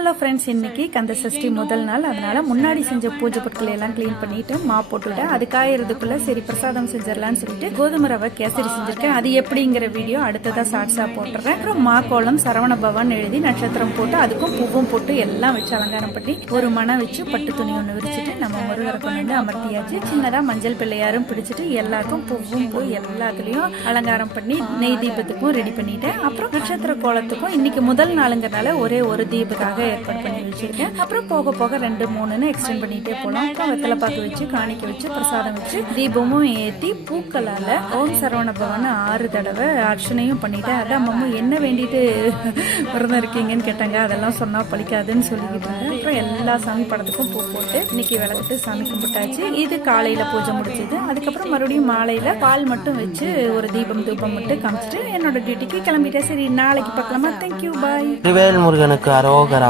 Hello friends இன்னைக்கு கந்த சஷ்டி முதல் நாள். அதனால முன்னாடி செஞ்ச பூஜை பொருட்களை எல்லாம் க்ளீன் பண்ணிட்டு மா போட்டுவிட்டேன் அது காயறதுக்குள்ள சரி பிரசாதம் செஞ்சிடலாம்னு சொல்லிட்டு கோதுமை ரவை கேசரி செஞ்சிருக்கேன். அது எப்படிங்கிற வீடியோ அடுத்ததா ஷார்ட்ஸா போட்டுறேன். அப்புறம் மா கோலம் சரவண பவன் எழுதி நட்சத்திரம் போட்டு அதுக்கும் பூவும் போட்டு எல்லாம் வச்சு அலங்காரம் பண்ணி ஒரு மனம் வச்சு பட்டு துணி ஒன்று விரிச்சிட்டு நம்ம முருகரை வந்து அமர்த்தியாச்சு. சின்னதாக மஞ்சள் பிள்ளையாரும் பிடிச்சிட்டு எல்லாருக்கும் பூவும் பூ எல்லாத்துலேயும் அலங்காரம் பண்ணி நெய் தீபத்துக்கும் ரெடி பண்ணிட்டேன். அப்புறம் நட்சத்திர கோலத்துக்கும் இன்னைக்கு முதல் நாளுங்கிறனால ஒரே ஒரு தீபக்காக ஏற்பாடு பண்ணி வச்சிருக்கேன். அப்புறம் போக போக ரெண்டு மூணுன்னு எக்ஸ்டெண்ட் பண்ணிட்டே போலாம். அப்புறம் வெத்தலை பாக்கு வச்சு காணிக்க வச்சு பிரசாதம் வச்சு தீபமும் ஏற்றி பூக்களால் ஓம் சரவண பவன் ஆறு தடவை அர்ச்சனையும் பண்ணிட்டேன். அதான் மம்மு என்ன வேண்டிட்டு விரதம் இருக்கீங்கன்னு கேட்டாங்க. அதெல்லாம் சொன்னால் பழிக்காதுன்னு சொல்லிக்கிட்டு அப்புறம் எல்லா சாமி படத்துக்கும் பூ போட்டு இன்னைக்கு விளக்கிட்டு சாமி கும்பிட்டாச்சு. இது காலையில பூஜை முடிச்சது. அதுக்கப்புறம் மறுபடியும் மாலையில பால் மட்டும் வச்சு ஒரு தீபம் தூபம் மட்டும் காமிச்சிட்டு என்னோட டியூட்டிக்கு கிளம்பிட்டேன். சரி நாளைக்கு பார்க்கலாமா? தேங்க்யூ பாய் முருகனுக்கு அரோகரா.